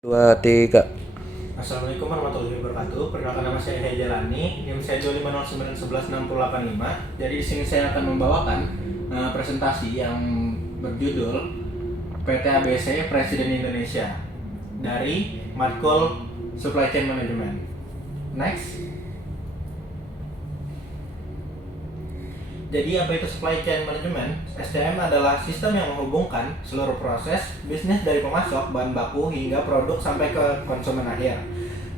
Dua, tiga. Assalamualaikum warahmatullahi wabarakatuh. Perkenalkan, nama saya Hei Jalani, NIM saya 25091116085. Jadi di sini saya akan membawakan presentasi yang berjudul PT ABC Presiden Indonesia dari matkul Supply Chain Management. Next. Jadi apa itu Supply Chain Management? SCM adalah sistem yang menghubungkan seluruh proses bisnis dari pemasok bahan baku hingga produk sampai ke konsumen akhir.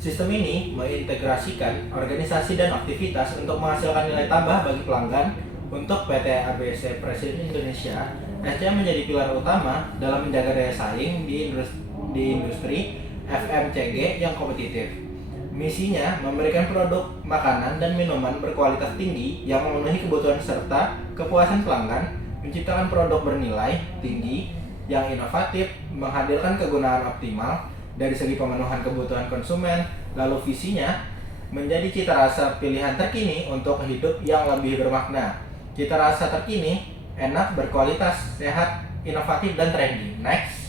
Sistem ini mengintegrasikan organisasi dan aktivitas untuk menghasilkan nilai tambah bagi pelanggan. Untuk PT ABC Presiden Indonesia, SCM menjadi pilar utama dalam menjaga daya saing di industri FMCG yang kompetitif. Misinya memberikan produk makanan dan minuman berkualitas tinggi yang memenuhi kebutuhan serta kepuasan pelanggan, menciptakan produk bernilai tinggi yang inovatif, menghadirkan kegunaan optimal dari segi pemenuhan kebutuhan konsumen. Lalu visinya menjadi cita rasa pilihan terkini untuk hidup yang lebih bermakna. Cita rasa terkini, enak, berkualitas, sehat, inovatif, dan trendy. Next.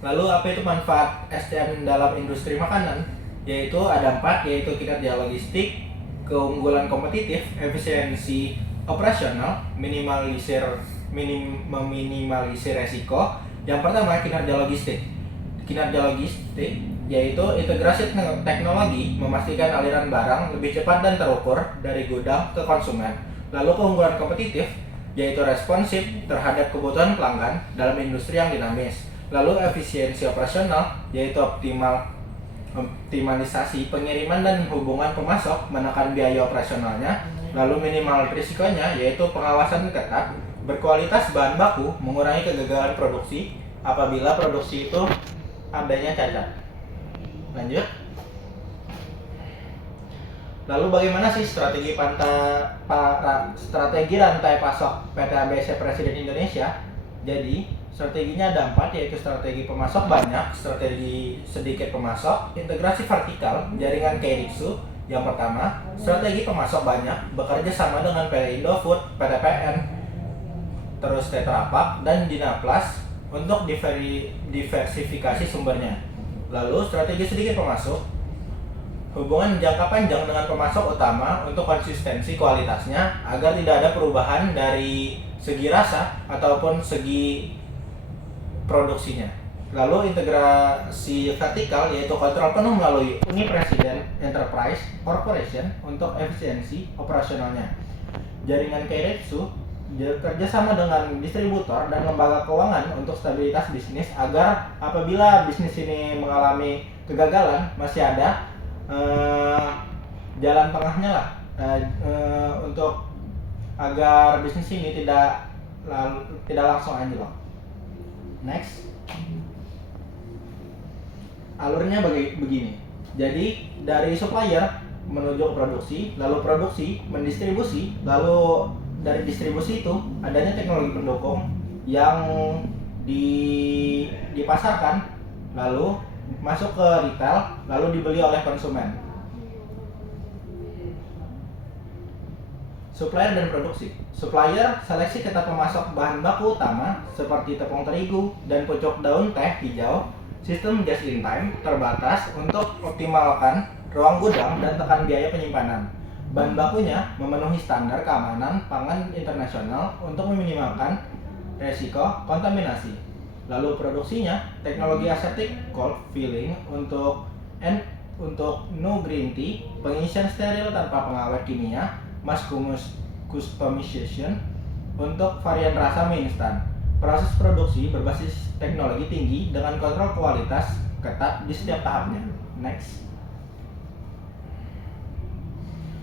Lalu apa itu manfaat SCM dalam industri makanan? Yaitu ada 4, yaitu kinerja logistik, keunggulan kompetitif, efisiensi operasional, meminimalisir resiko. Yang pertama, kinerja logistik. Kinerja logistik yaitu integrasi teknologi memastikan aliran barang lebih cepat dan terukur dari gudang ke konsumen. Lalu keunggulan kompetitif yaitu responsif terhadap kebutuhan pelanggan dalam industri yang dinamis. Lalu efisiensi operasional yaitu optimalisasi pengiriman dan hubungan pemasok, menekan biaya operasionalnya. Lalu minimal risikonya yaitu pengawasan ketat, berkualitas bahan baku, mengurangi kegagalan produksi apabila produksi itu adanya cacat. Lanjut. Lalu bagaimana sih strategi rantai pasok PT ABC Presiden Indonesia? Jadi strateginya ada 4, yaitu strategi pemasok banyak, strategi sedikit pemasok, integrasi vertikal, jaringan Keiritsu. Yang pertama, strategi pemasok banyak, bekerja sama dengan PT Indofood, PT PN, terus Tetra Pak, dan Dinaplas untuk diversifikasi sumbernya. Lalu strategi sedikit pemasok, hubungan jangka panjang dengan pemasok utama untuk konsistensi kualitasnya agar tidak ada perubahan dari segi rasa ataupun segi produksinya. Lalu integrasi vertikal yaitu kontrol penuh melalui Unipresiden Enterprise Corporation untuk efisiensi operasionalnya. Jaringan Keiretsu bekerja sama dengan distributor dan lembaga keuangan untuk stabilitas bisnis agar apabila bisnis ini mengalami kegagalan masih ada jalan tengahnya lah, untuk agar bisnis ini tidak langsung anjlok. Next. Alurnya begini. Jadi dari supplier menuju produksi, lalu produksi mendistribusi, lalu dari distribusi itu adanya teknologi pendukung yang dipasarkan, lalu masuk ke retail, lalu dibeli oleh konsumen. Supplier dan produksi. Supplier seleksi ketat pemasok bahan baku utama seperti tepung terigu dan pucuk daun teh hijau. Sistem just in time terbatas untuk optimalkan ruang gudang dan tekan biaya penyimpanan. Bahan bakunya memenuhi standar keamanan pangan internasional untuk meminimalkan resiko kontaminasi. Lalu produksinya teknologi aseptic cold filling untuk no green tea, pengisian steril tanpa pengawet kimia, mass customization untuk varian rasa mie instan. Proses produksi berbasis teknologi tinggi dengan kontrol kualitas ketat di setiap tahapnya. Next.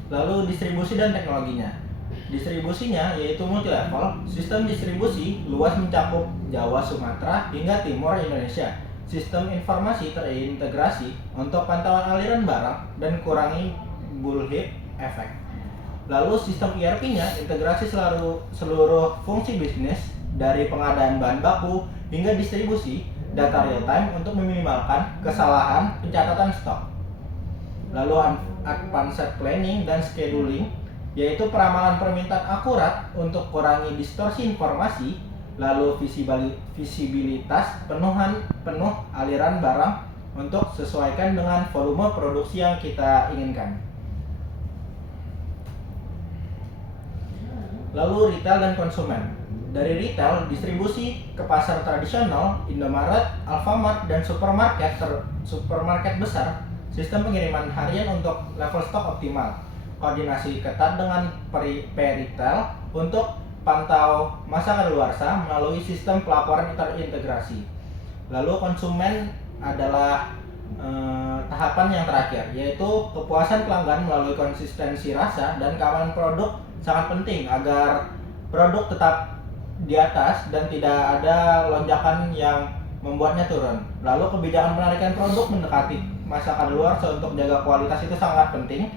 Lalu distribusi dan teknologinya. Distribusinya yaitu multi level, sistem distribusi luas mencakup Jawa, Sumatera hingga timur Indonesia. Sistem informasi terintegrasi untuk pantauan aliran barang dan kurangi bullhead effect. Lalu sistem ERP-nya integrasi seluruh fungsi bisnis dari pengadaan bahan baku hingga distribusi, data real time untuk meminimalkan kesalahan pencatatan stok. Lalu advanced planning dan scheduling yaitu peramalan permintaan akurat untuk kurangi distorsi informasi lalu visibilitas penuh aliran barang untuk sesuaikan dengan volume produksi yang kita inginkan. Lalu retail dan konsumen. Dari retail, distribusi ke pasar tradisional, Indomaret, Alfamart, dan supermarket besar, sistem pengiriman harian untuk level stok optimal, koordinasi ketat dengan peritel untuk pantau masa kadaluarsa melalui sistem pelaporan terintegrasi. Lalu konsumen adalah tahapan yang terakhir, yaitu kepuasan pelanggan melalui konsistensi rasa dan keamanan produk sangat penting agar produk tetap di atas dan tidak ada lonjakan yang membuatnya turun. Lalu kebijakan penarikan produk mendekati masa kadaluarsa untuk jaga kualitas itu sangat penting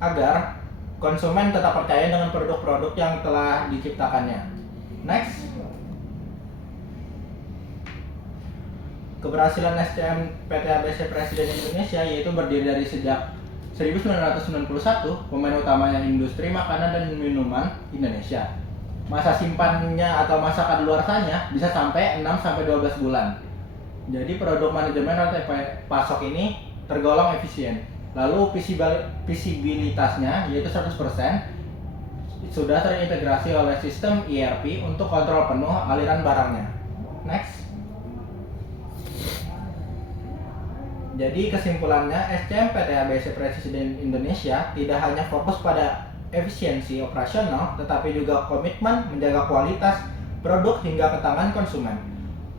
agar konsumen tetap percaya dengan produk-produk yang telah diciptakannya. Next. Keberhasilan SCM PT ABC Presiden Indonesia yaitu berdiri dari sejak 1991, pemain utamanya industri makanan dan minuman Indonesia. Masa simpannya atau masa kadaluarsanya bisa sampai 6-12 bulan. Jadi produk manajemen atau pasok ini tergolong efisien. Lalu visibilitasnya yaitu 100% sudah terintegrasi oleh sistem ERP untuk kontrol penuh aliran barangnya. Next. Jadi kesimpulannya, SCM PT ABC Presiden Indonesia tidak hanya fokus pada efisiensi operasional, tetapi juga komitmen menjaga kualitas produk hingga ke tangan konsumen.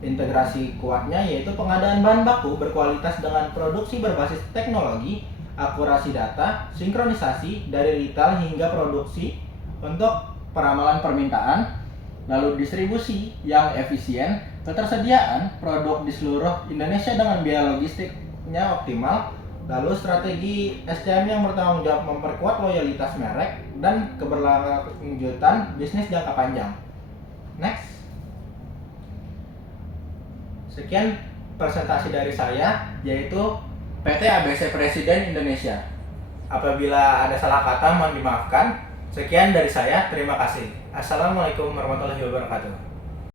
Integrasi kuatnya yaitu pengadaan bahan baku berkualitas dengan produksi berbasis teknologi, akurasi data, sinkronisasi dari retail hingga produksi untuk peramalan permintaan, lalu distribusi yang efisien, ketersediaan produk di seluruh Indonesia dengan biaya logistiknya optimal, lalu strategi SCM yang bertanggung jawab memperkuat loyalitas merek dan keberlanjutan bisnis jangka panjang. Next. Sekian presentasi dari saya, yaitu PT ABC Presiden Indonesia. Apabila ada salah kata mohon dimaafkan. Sekian dari saya, terima kasih. Assalamualaikum warahmatullahi wabarakatuh.